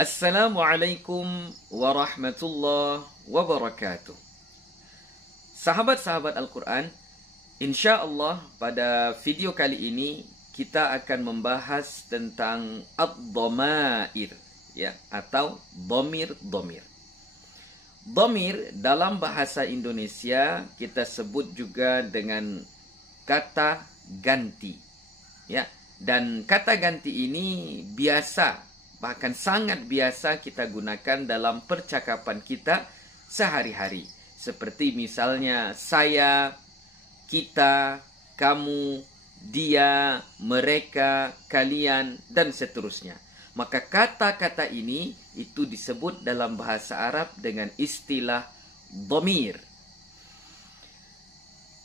Assalamualaikum warahmatullahi wabarakatuh. Sahabat-sahabat Al-Quran, insya-Allah pada video kali ini kita akan membahas tentang ad-dhamair, ya, atau dhamir-dhamir. Dhamir dalam bahasa Indonesia kita sebut juga dengan kata ganti, ya. Dan kata ganti ini biasa, bahkan sangat biasa kita gunakan dalam percakapan kita sehari-hari. Seperti misalnya saya, kita, kamu, dia, mereka, kalian, dan seterusnya. Maka kata-kata ini itu disebut dalam bahasa Arab dengan istilah dhamir.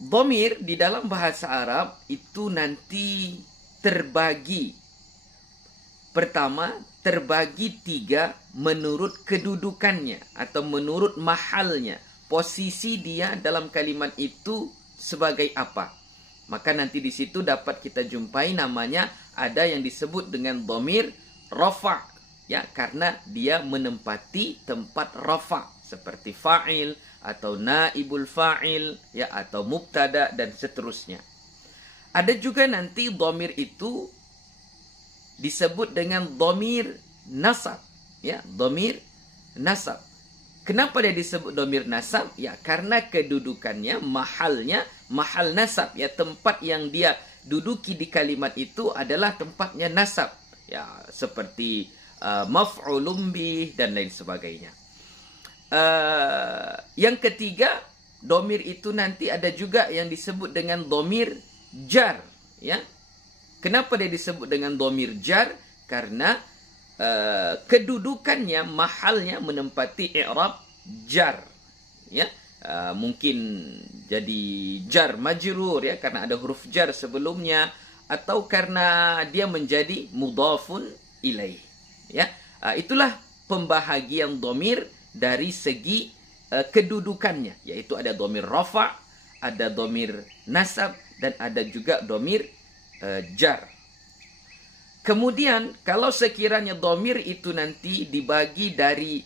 Dhamir di dalam bahasa Arab itu nanti terbagi. Pertama, terbagi 3 menurut kedudukannya atau menurut mahalnya. Posisi dia dalam kalimat itu sebagai apa. Maka nanti di situ dapat kita jumpai namanya ada yang disebut dengan dhamir rafa', ya, karena dia menempati tempat rafa' seperti fa'il atau naibul fa'il, ya, atau mubtada dan seterusnya. Ada juga nanti dhamir itu disebut dengan dhamir nasab, ya, dhamir nasab. Kenapa dia disebut dhamir nasab? Ya, karena kedudukannya, mahalnya, mahal nasab, ya, tempat yang dia duduki di kalimat itu adalah tempatnya nasab, ya, seperti maf'ulun bih dan lain sebagainya. Yang ketiga, dhamir itu nanti ada juga yang disebut dengan dhamir jar, ya. Kenapa dia disebut dengan dhamir jar? Karena kedudukannya, mahalnya menempati i'rab jar, ya. Mungkin jadi jar majrur, ya, karena ada huruf jar sebelumnya, atau karena dia menjadi mudhafun ilaih, ya. Itulah pembahagian dhamir dari segi kedudukannya, yaitu ada dhamir rafa', ada dhamir nasab, dan ada juga dhamir jar. Kemudian kalau sekiranya dhamir itu nanti dibagi dari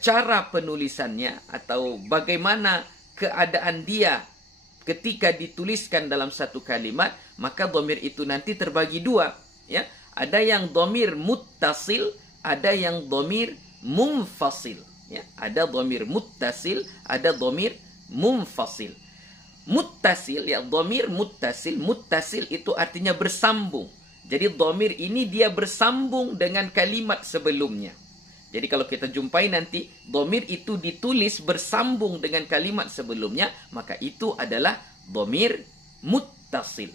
cara penulisannya atau bagaimana keadaan dia ketika dituliskan dalam satu kalimat, maka dhamir itu nanti terbagi 2, ya. Ada yang dhamir muttasil, ada yang dhamir munfasil, ya. Ada dhamir muttasil, ada dhamir munfasil. Muttasil, ya, dhamir muttasil. Muttasil itu artinya bersambung. Jadi dhamir ini dia bersambung dengan kalimat sebelumnya. Jadi kalau kita jumpai nanti dhamir itu ditulis bersambung dengan kalimat sebelumnya, maka itu adalah dhamir muttasil.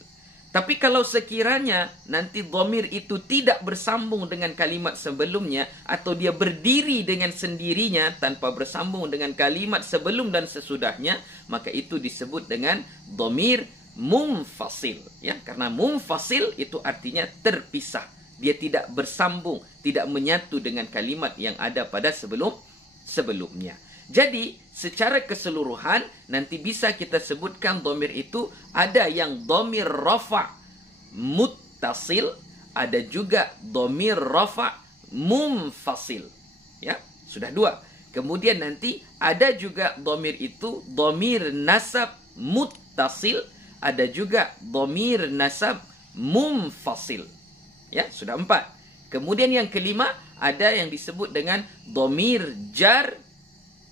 Tapi kalau sekiranya nanti dhamir itu tidak bersambung dengan kalimat sebelumnya, atau dia berdiri dengan sendirinya tanpa bersambung dengan kalimat sebelum dan sesudahnya, maka itu disebut dengan dhamir munfasil, ya. Karena munfasil itu artinya terpisah. Dia tidak bersambung, tidak menyatu dengan kalimat yang ada pada sebelumnya. Jadi, secara keseluruhan nanti bisa kita sebutkan dhamir itu ada yang dhamir rafa' muttasil, ada juga dhamir rafa' munfasil, ya. Sudah 2. Kemudian nanti ada juga dhamir itu dhamir nasab muttasil, ada juga dhamir nasab munfasil, ya. Sudah 4. Kemudian yang kelima ada yang disebut dengan dhamir jar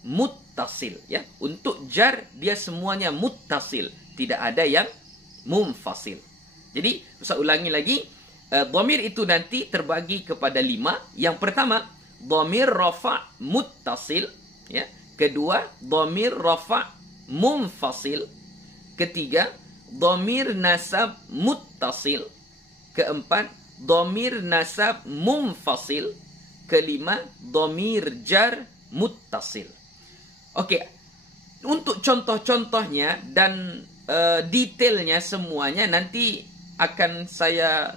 muttasil, ya. Untuk jar dia semuanya muttasil, tidak ada yang munfasil. Jadi saya ulangi lagi, dhamir itu nanti terbagi kepada 5. Yang pertama dhamir rafa' muttasil, ya. Kedua dhamir rafa' munfasil. Ketiga dhamir nasab muttasil. Keempat dhamir nasab munfasil. Kelima dhamir jar muttasil. Okey, untuk contoh-contohnya dan detailnya semuanya nanti akan saya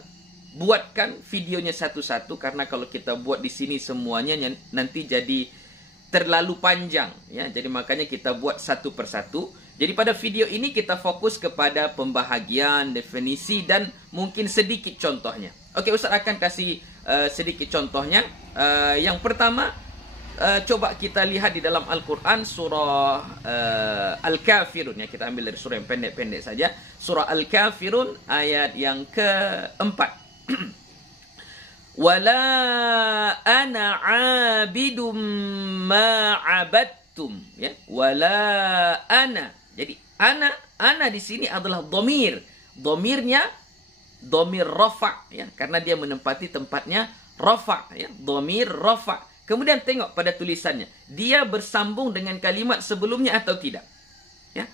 buatkan videonya satu-satu, karena kalau kita buat di sini semuanya nanti jadi terlalu panjang, ya. Jadi makanya kita buat satu persatu. Jadi pada video ini kita fokus kepada pembahagian, definisi, dan mungkin sedikit contohnya. Okey, Ustaz akan kasih sedikit contohnya. Yang pertama, coba kita lihat di dalam Al-Quran surah Al-Kafirun, ya, kita ambil dari surah yang pendek-pendek saja. Surah Al-Kafirun ayat yang keempat. Wala ana abidum ma abadtum, ya. Wala ana. Jadi ana di sini adalah dhamir. Dhamirnya dhamir rafa, ya, karena dia menempati tempatnya rafa, ya. Dhamir rafa. Kemudian tengok pada tulisannya, dia bersambung dengan kalimat sebelumnya atau tidak? Ya.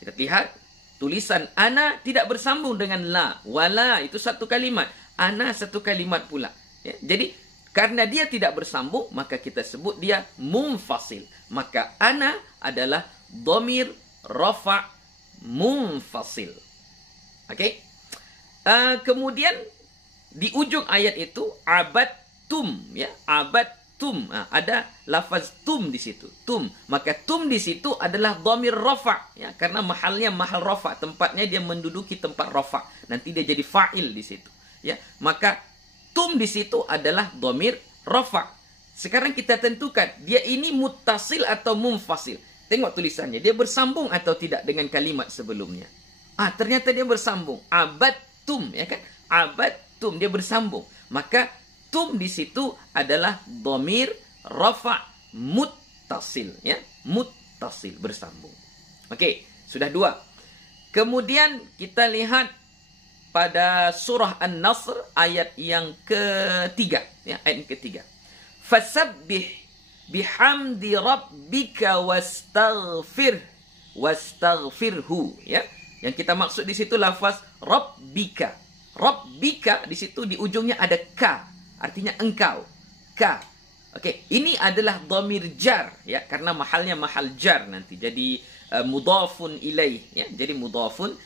Kita lihat tulisan ana tidak bersambung dengan la. Wala itu satu kalimat, ana satu kalimat pula. Ya. Jadi karena dia tidak bersambung, maka kita sebut dia munfasil. Maka ana adalah dhamir rafa munfasil. Okey. Kemudian di ujung ayat itu abadtum, ya, abadtum. Ada lafaz tum di situ, tum. Maka tum di situ adalah dhamir rafa, ya, karena mahalnya mahal rafa, tempatnya dia menduduki tempat rafa. Nanti dia jadi fa'il di situ, ya. Maka tum di situ adalah dhamir rafa. Sekarang kita tentukan dia ini muttasil atau munfasil. Tengok tulisannya, dia bersambung atau tidak dengan kalimat sebelumnya. Ternyata dia bersambung. Abadtum, ya kan? Abadtum, dia bersambung. Maka tum di situ adalah dhamir rafa muttasil, ya. Muttasil, bersambung. Okey, sudah dua. Kemudian kita lihat pada surah An-Nasr ayat yang ketiga, ya, ayat yang ketiga. Fasabbih bihamdi rabbika wastaghfirhu, ya. Yang kita maksud di situ lafaz rabbika. Rabbika di situ di ujungnya ada ka, artinya engkau. Ka. Okey, ini adalah dhamir jar, ya, karena mahalnya mahal jar nanti. Jadi mudhafun ilaih, ya. Jadi mudhafun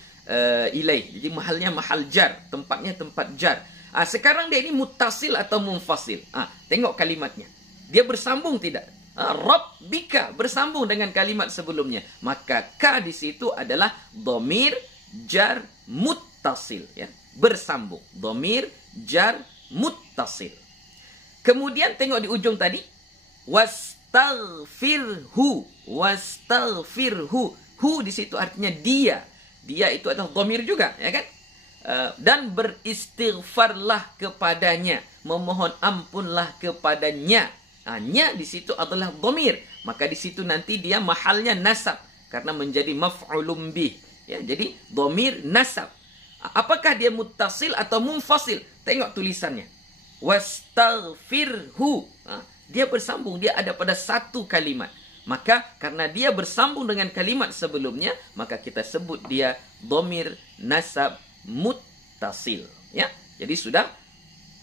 ilaih. Jadi mahalnya mahal jar, tempatnya tempat jar. Sekarang dia ini muttasil atau munfasil. Tengok kalimatnya. Dia bersambung tidak? Rabbika bersambung dengan kalimat sebelumnya. Maka ka di situ adalah dhamir jar muttasil, ya. Bersambung. Dhamir jar muttasil. Kemudian tengok di ujung tadi. Wastaghfirhu. Wastaghfirhu. Hu di situ artinya dia. Dia itu adalah dhamir juga, ya kan? Dan beristighfarlah kepadanya. Memohon ampunlah kepadanya. Nya di situ adalah dhamir. Maka di situ nanti dia mahalnya nasab karena menjadi maf'ulun bih, ya. Jadi dhamir nasab. Apakah dia muttasil atau munfasil? Tengok tulisannya. Wastaghfirhu. Dia bersambung, dia ada pada satu kalimat. Maka karena dia bersambung dengan kalimat sebelumnya, maka kita sebut dia dhamir nasab muttasil, ya. Jadi sudah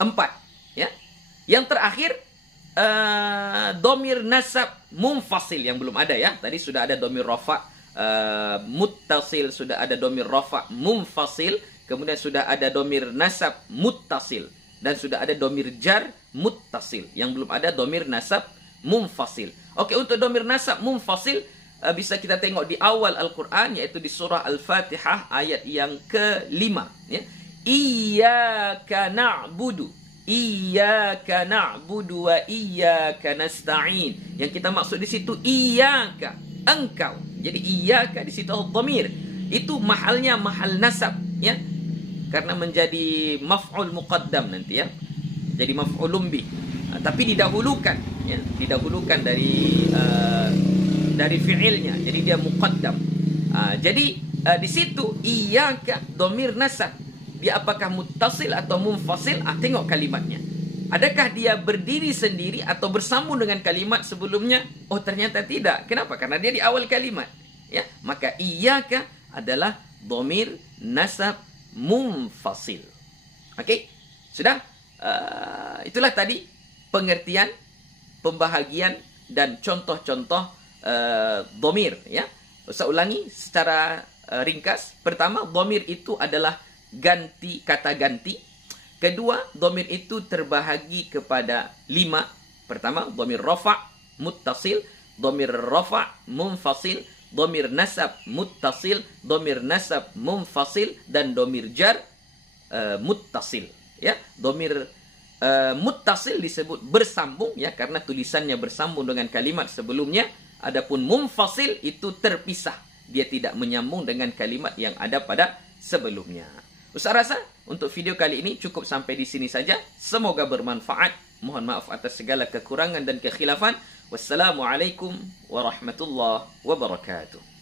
4, ya. Yang terakhir dhamir nasab munfasil yang belum ada, ya. Tadi sudah ada dhamir rafa muttasil, sudah ada dhamir rafa munfasil, kemudian sudah ada dhamir nasab muttasil dan sudah ada dhamir jar muttasil. Yang belum ada dhamir nasab munfasil. Okey, untuk dhamir nasab munfasil bisa kita tengok di awal Al-Quran, yaitu di surah Al-Fatihah ayat yang ke-5, ya. Iyyaka na'budu. Iyyaka na'budu wa iyyaka nasta'in. Yang kita maksud di situ iyyaka, engkau. Jadi iyyaka di situ dhamir. Itu mahalnya mahal nasab, ya. Karena menjadi maf'ul muqaddam nanti, ya. Jadi maf'ulun bih. Tapi didahulukan, ya. Didahulukan dari fi'ilnya. Jadi dia muqaddam. Jadi di situ iyyaka dhamir nasab. Dia apakah muttasil atau munfasil? Tengok kalimatnya. Adakah dia berdiri sendiri atau bersambung dengan kalimat sebelumnya? Oh, ternyata tidak. Kenapa? Karena dia di awal kalimat, ya. Maka iyyaka adalah dhamir nasab munfasil. Okey? Sudah? Itulah tadi pengertian, pembahagian dan contoh-contoh dhamir, ya. Saya ulangi secara ringkas. Pertama, dhamir itu adalah ganti, kata ganti. Kedua, dhamir itu terbahagi kepada 5. Pertama, dhamir rafa muttasil, dhamir rafa munfasil, dhamir nasab muttasil, dhamir nasab munfasil, dan dhamir jar muttasil, ya. Dhamir muttasil disebut bersambung ya, karena tulisannya bersambung dengan kalimat sebelumnya. Adapun munfasil itu terpisah, dia tidak menyambung dengan kalimat yang ada pada sebelumnya. Ustaz rasa untuk video kali ini cukup sampai di sini saja. Semoga bermanfaat. Mohon maaf atas segala kekurangan dan kekhilafan. Wassalamualaikum warahmatullahi wabarakatuh.